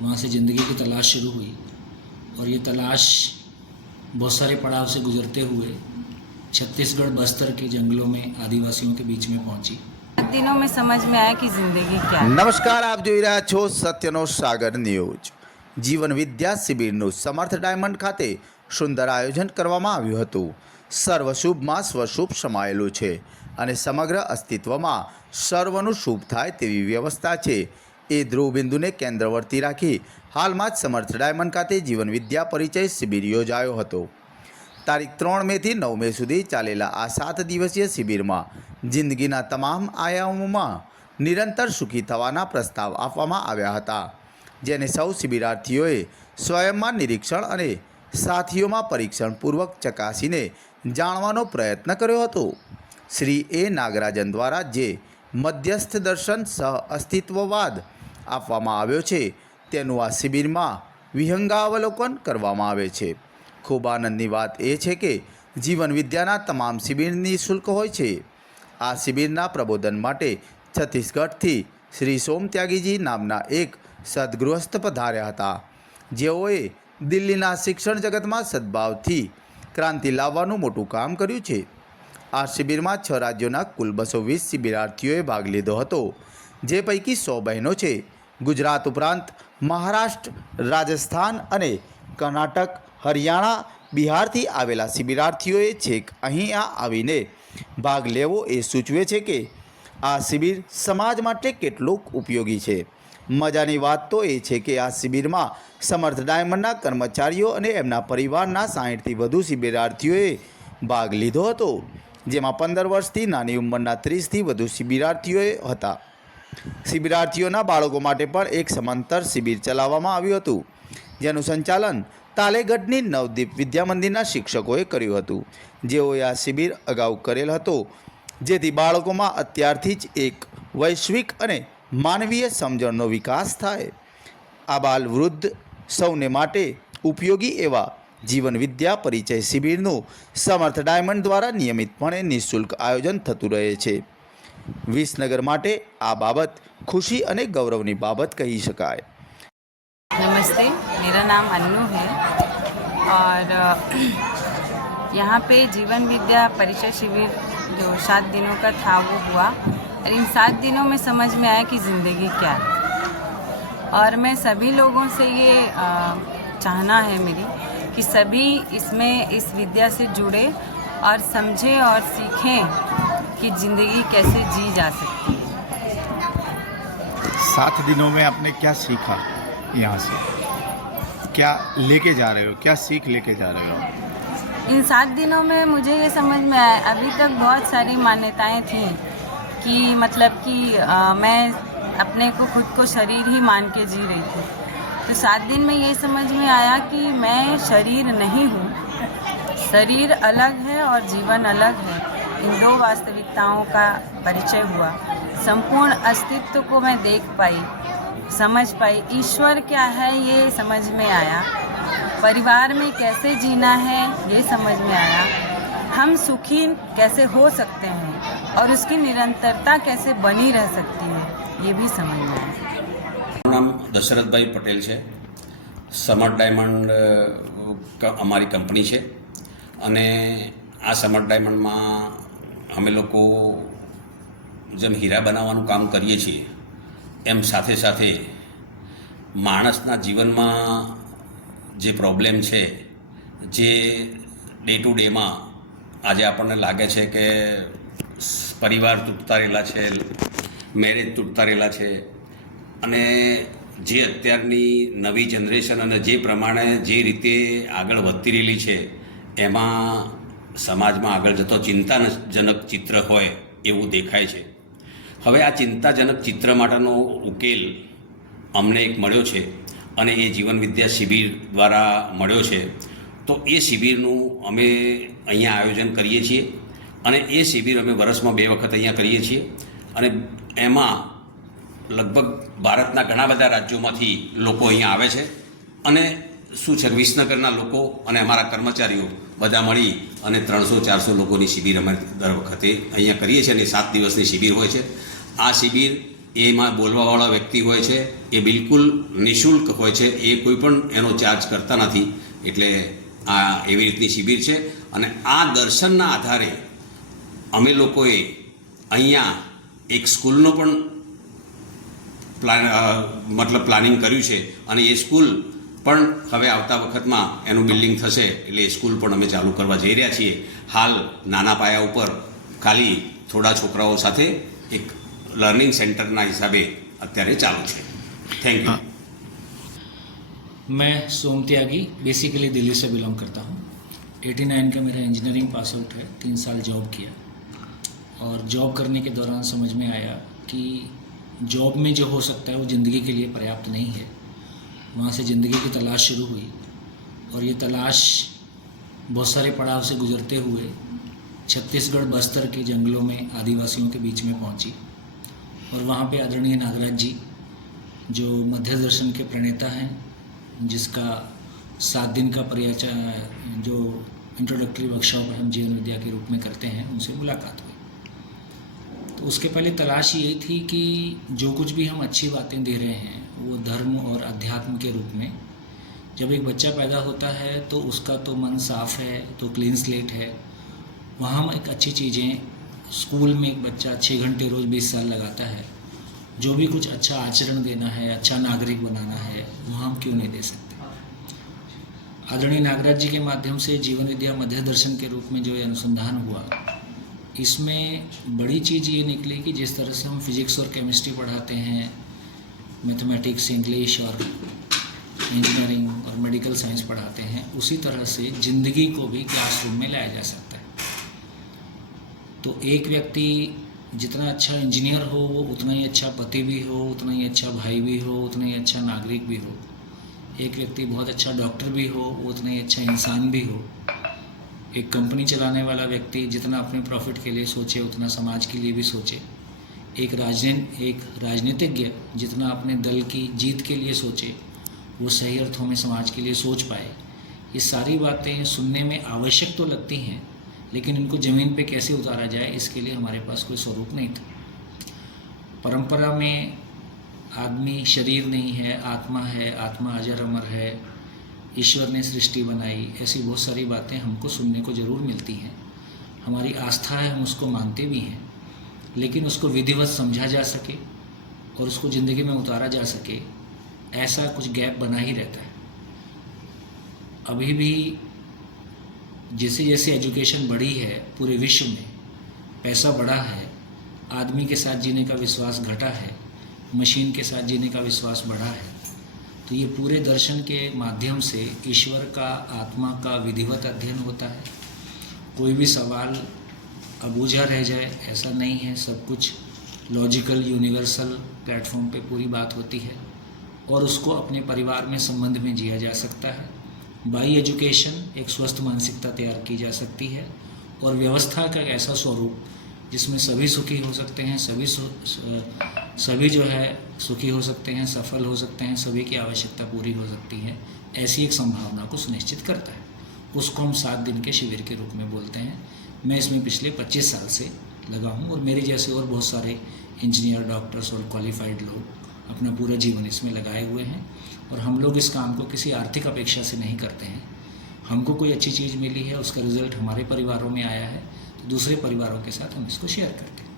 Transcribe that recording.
वहाँ से ज़िंदगी की तलाश शुरू हुई और ये तलाश बहुत सारे पड़ाव से गुजरते हुए छत्तीसगढ़ बस्तर के जंगलों में आदिवासियों के बीच में पहुंची। दिनों में समझ में आया कि जिंदगी क्या है। નમસ્કાર, આપ જોઈ રહ્યા છો સત્યનો સાગર ન્યૂઝ। જીવન વિદ્યા શિબિરનું સમર્થ ડાયમંડ ખાતે સુંદર આયોજન કરવામાં આવ્યું હતું। સર્વશુભમાં સ્વશુભ સમાયેલું છે અને સમગ્ર અસ્તિત્વમાં સર્વનું શુભ થાય તેવી વ્યવસ્થા છે એ ધ્રુવબિંદુને કેન્દ્રવર્તી રાખી હાલમાં જ સમર્થ ડાયમંડ ખાતે જીવન વિદ્યા પરિચય શિબિર યોજાયો હતો। તારીખ 3 મેથી 9 મે સુધી ચાલેલા આ 7 દિવસીય શિબિરમાં જિંદગીના તમામ આયામોમાં નિરંતર સુખી થવાના પ્રસ્તાવ આપવામાં આવ્યા હતા, જેને સૌ શિબિરાર્થીઓએ સ્વયંમાં નિરીક્ષણ અને સાથીઓમાં પરીક્ષણપૂર્વક ચકાસીને જાણવાનો પ્રયત્ન કર્યો હતો। શ્રી એ નાગરાજન દ્વારા જે મધ્યસ્થ દર્શન સહ અસ્તિત્વવાદ આપવામાં આવ્યો છે તેનું આ શિબિરમાં વિહંગાવલોકન કરવામાં આવે છે। ખૂબ આનંદની વાત એ છે કે જીવન વિદ્યાના તમામ શિબિર નિઃશુલ્ક હોય છે। આ શિબિરના પ્રબોધન માટે છત્તીસગઢથી શ્રી સોમત્યાગીજી નામના એક સદગૃહસ્થ પધાર્યા હતા, જેઓએ દિલ્હીના શિક્ષણ જગતમાં સદભાવથી ક્રાંતિ લાવવાનું મોટું કામ કર્યું છે। આ શિબિરમાં 6 રાજ્યોના કુલ 220 શિબિરાર્થીઓએ ભાગ લીધો હતો, જે પૈકી 100 બહેનો છે। ગુજરાત ઉપરાંત મહારાષ્ટ્ર, રાજસ્થાન અને કર્ણાટક, હરિયાણા, બિહારથી આવેલા શિબિરાર્થીઓએ છેક અહીંયા આવીને ભાગ લેવો એ સૂચવે છે કે આ શિબિર સમાજ માટે કેટલુંક ઉપયોગી છે। મજાની વાત તો એ છે કે આ શિબિરમાં સમર્થ ડાયમંડના કર્મચારીઓ અને એમના પરિવારના 60થી વધુ શિબિરાર્થીઓએ ભાગ લીધો હતો, જેમાં 15 વર્ષથી નાની ઉંમરના 30થી વધુ શિબિરાર્થીઓએ હતા। શિબિરાર્થીઓના બાળકો માટે પણ એક સમાંતર શિબિર ચલાવવામાં આવ્યું હતું, જેનું સંચાલન તાલેગઢની નવદીપ વિદ્યા મંદિરના શિક્ષકોએ કર્યું હતું, જેઓએ આ શિબિર અગાઉ કરેલ હતો, જેથી બાળકોમાં અત્યારથી જ એક વૈશ્વિક અને માનવીય સમજણનો વિકાસ થાય। આ બાલ વૃદ્ધ સૌને માટે ઉપયોગી એવા જીવન વિદ્યા પરિચય શિબિરનું સમર્થ ડાયમંડ દ્વારા નિયમિતપણે નિઃશુલ્ક આયોજન થતું રહે છે। વિસનગર માટે આ બાબત ખુશી અને ગૌરવની બાબત કહી શકાય। नमस्ते, मेरा नाम अन्नू है और यहाँ पे जीवन विद्या परिचय शिविर जो 7 दिनों का था वो हुआ और इन 7 दिनों में समझ में आया कि ज़िंदगी क्या है। और मैं सभी लोगों से ये चाहना है मेरी कि सभी इसमें इस विद्या से जुड़े और समझें और सीखें कि ज़िंदगी कैसे जी जा सकती है। 7 दिनों में आपने क्या सीखा? यहाँ से क्या लेके जा रहे हो, क्या सीख लेके जा रहे हो? इन 7 दिनों में मुझे ये समझ में आया, अभी तक बहुत सारी मान्यताएं थी कि मतलब कि मैं अपने को खुद को शरीर ही मान के जी रही थी। तो 7 दिन में ये समझ में आया कि मैं शरीर नहीं हूँ, शरीर अलग है और जीवन अलग है। इन 2 वास्तविकताओं का परिचय हुआ, संपूर्ण अस्तित्व को मैं देख पाई, समझ पाई, ईश्वर क्या है ये समझ में आया, परिवार में कैसे जीना है ये समझ में आया, हम सुखी कैसे हो सकते हैं और उसकी निरंतरता कैसे बनी रह सकती है ये भी समझ में आया। મારું નામ દશરથભાઈ પટેલ છે। સમર્થ ડાયમંડ અમારી કંપની છે અને આ સમર્થ ડાયમંડમાં અમે લોકો જેમ હીરા બનાવવાનું કામ કરીએ છીએ એમ સાથે સાથે માણસના જીવનમાં જે પ્રોબ્લેમ છે, જે ડે ટુ ડેમાં આજે આપણને લાગે છે કે પરિવાર તૂટતા રહેલા છે, મેરેજ તૂટતા રહેલા છે અને જે અત્યારની નવી જનરેશન અને જે પ્રમાણે જે રીતે આગળ વધતી રહેલી છે એમાં સમાજમાં આગળ જતો ચિંતાજનક ચિત્ર હોય એવું દેખાય છે। હવે આ ચિંતાજનક ચિત્ર માટેનો ઉકેલ અમને એક મળ્યો છે અને એ જીવન વિદ્યા શિબિર દ્વારા મળ્યો છે। તો એ શિબિરનું અમે અહીંયા આયોજન કરીએ છીએ અને એ શિબિર અમે વર્ષમાં 2 વખત અહીંયા કરીએ છીએ અને એમાં લગભગ ભારતના ઘણા બધા રાજ્યોમાંથી લોકો અહીંયા આવે છે અને શું છે વિસનગરના લોકો અને અમારા કર્મચારીઓ બધા મળી અને 300-400 લોકોની શિબિર અમે દર વખતે અહીંયા કરીએ છીએ અને 7 દિવસની શિબિર હોય છે। આ શિબિર એમાં બોલવાવાળા વ્યક્તિ હોય છે એ બિલકુલ નિઃશુલ્ક હોય છે, એ કોઈ પણ એનો ચાર્જ કરતા નથી. એટલે આ એવી રીતની શિબિર છે. અને આ દર્શનના આધારે અમે લોકોએ અહીંયા એક સ્કૂલનો પણ પ્લાનિંગ કર્યું છે. અને એ સ્કૂલ પણ હવે આવતા વખતમાં એનું બિલ્ડિંગ થશે એટલે એ સ્કૂલ પણ અમે ચાલુ કરવા જઈ રહ્યા છીએ. હાલ નાના પાયા ઉપર ખાલી થોડા છોકરાઓ સાથે એક લર્નિંગ सेंटरना हिसाबे અત્યારે ચાલુ છે. Thank you. मैं सोम त्यागी बेसिकली दिल्ली से बिलोंग करता हूँ. 89 का मेरा इंजीनियरिंग पास आउट है. 3 साल जॉब किया और जॉब करने के दौरान समझ में आया कि जॉब में जो हो सकता है वो ज़िंदगी के लिए पर्याप्त नहीं है. वहाँ से ज़िंदगी की तलाश शुरू हुई और ये तलाश बहुत सारे पड़ाव से गुजरते हुए छत्तीसगढ़ बस्तर के जंगलों में आदिवासियों के बीच में पहुँची. और वहाँ पे आदरणीय नागराज जी जो मध्य दर्शन के प्रणेता हैं, जिसका 7 दिन का परिचय जो इंट्रोडक्टरी वर्कशॉप हम जीवन विद्या के रूप में करते हैं, उनसे मुलाकात हुई. तो उसके पहले तलाश ये थी कि जो कुछ भी हम अच्छी बातें दे रहे हैं वो धर्म और अध्यात्म के रूप में. जब एक बच्चा पैदा होता है तो उसका तो मन साफ है, तो क्लीन स्लेट है. वहाँ हम एक अच्छी चीज़ें, स्कूल में एक बच्चा 6 घंटे रोज़ 20 साल लगाता है, जो भी कुछ अच्छा आचरण देना है, अच्छा नागरिक बनाना है, वहाँ हम क्यों नहीं दे सकते. आदरणीय नागराज जी के माध्यम से जीवन विद्या मध्य दर्शन के रूप में जो ये अनुसंधान हुआ, इसमें बड़ी चीज़ ये निकली कि जिस तरह से हम फिजिक्स और केमिस्ट्री पढ़ाते हैं, मैथमेटिक्स, इंग्लिश और इंजीनियरिंग और मेडिकल साइंस पढ़ाते हैं, उसी तरह से ज़िंदगी को भी क्लासरूम में लाया जा सकता है. तो एक व्यक्ति जितना अच्छा इंजीनियर हो वो उतना ही अच्छा पति भी हो, उतना ही अच्छा भाई भी हो, उतना ही अच्छा नागरिक भी हो. एक व्यक्ति बहुत अच्छा डॉक्टर भी हो, वो उतना ही अच्छा इंसान भी हो. एक कंपनी चलाने वाला व्यक्ति जितना अपने प्रॉफिट के लिए सोचे उतना समाज के लिए भी सोचे. एक राजनीतिज्ञ जितना अपने दल की जीत के लिए सोचे वो सही अर्थों में समाज के लिए सोच पाए. ये सारी बातें सुनने में आवश्यक तो लगती हैं, लेकिन इनको ज़मीन पे कैसे उतारा जाए इसके लिए हमारे पास कोई स्वरूप नहीं था. परंपरा में आदमी शरीर नहीं है, आत्मा है, आत्मा अजर अमर है, ईश्वर ने सृष्टि बनाई, ऐसी बहुत सारी बातें हमको सुनने को ज़रूर मिलती हैं. हमारी आस्था है, हम उसको मानते भी हैं, लेकिन उसको विधिवत समझा जा सके और उसको ज़िंदगी में उतारा जा सके, ऐसा कुछ गैप बना ही रहता है. अभी भी जैसे जैसे एजुकेशन बढ़ी है पूरे विश्व में, पैसा बढ़ा है, आदमी के साथ जीने का विश्वास घटा है, मशीन के साथ जीने का विश्वास बढ़ा है. तो ये पूरे दर्शन के माध्यम से ईश्वर का, आत्मा का विधिवत अध्ययन होता है. कोई भी सवाल अबूझा रह जाए ऐसा नहीं है. सब कुछ लॉजिकल यूनिवर्सल प्लेटफॉर्म पे पूरी बात होती है और उसको अपने परिवार में संबंध में जिया जा सकता है. बाई एजुकेशन एक स्वस्थ मानसिकता तैयार की जा सकती है और व्यवस्था का एक ऐसा स्वरूप जिसमें सभी सुखी हो सकते हैं, सभी जो है सुखी हो सकते हैं, सफल हो सकते हैं, सभी की आवश्यकता पूरी हो सकती है, ऐसी एक संभावना को सुनिश्चित करता है. उसको हम 7 दिन के शिविर के रूप में बोलते हैं. मैं इसमें पिछले 25 साल से लगा हूँ और मेरे जैसे और बहुत सारे इंजीनियर, डॉक्टर्स और क्वालिफाइड लोग अपना पूरा जीवन इसमें लगाए हुए हैं. और हम लोग इस काम को किसी आर्थिक अपेक्षा से नहीं करते हैं. हमको कोई अच्छी चीज़ मिली है, उसका रिजल्ट हमारे परिवारों में आया है, तो दूसरे परिवारों के साथ हम इसको शेयर करते हैं.